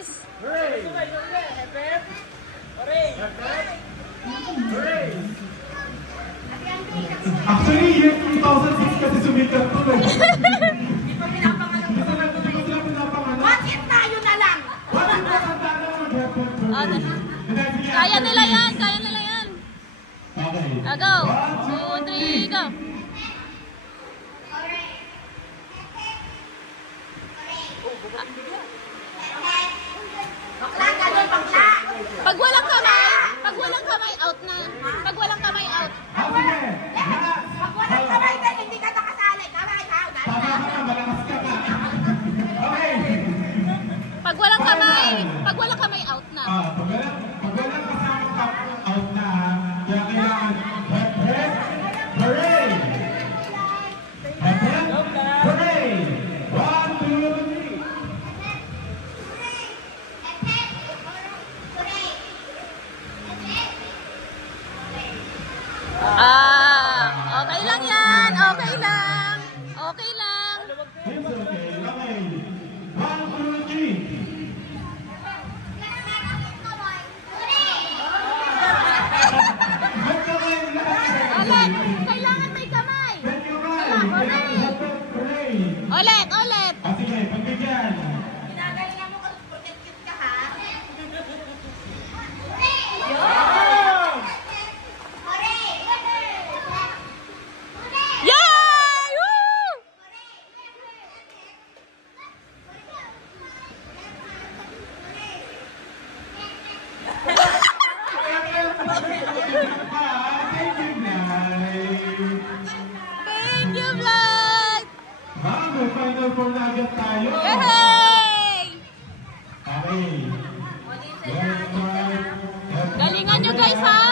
please. Actually, year 2006 kasi sumikat to eh. Hindi pa pinapangalan. Bakit tayo na lang? Kaya nila yan, kaya nila yan. Okay. Go. 2, 3, go. Bakla ka doon, bakla. Pag walang kamay, out na. Pag walang kamay, out. Pag walang kamay din, hindi ka nakasali. Kamay, out. Pag walang kamay, out na. Pag walang kasama out na, kaya kailangan hep, hooray! Hep, hooray! 1, 2, 3. Okay lang yan. Okay lang. Okay lang. It's okay. Okay. 1, 2, 3. Ulit. Kailangan may kamay. Ulit, ulit. Sige, pagbigyan. Pinagalingan mo kasi protected ka, ha? Yay! Woo! Thank you, vlog! May final four na agad tayo. Yay! Okay. Galingan nyo guys ha!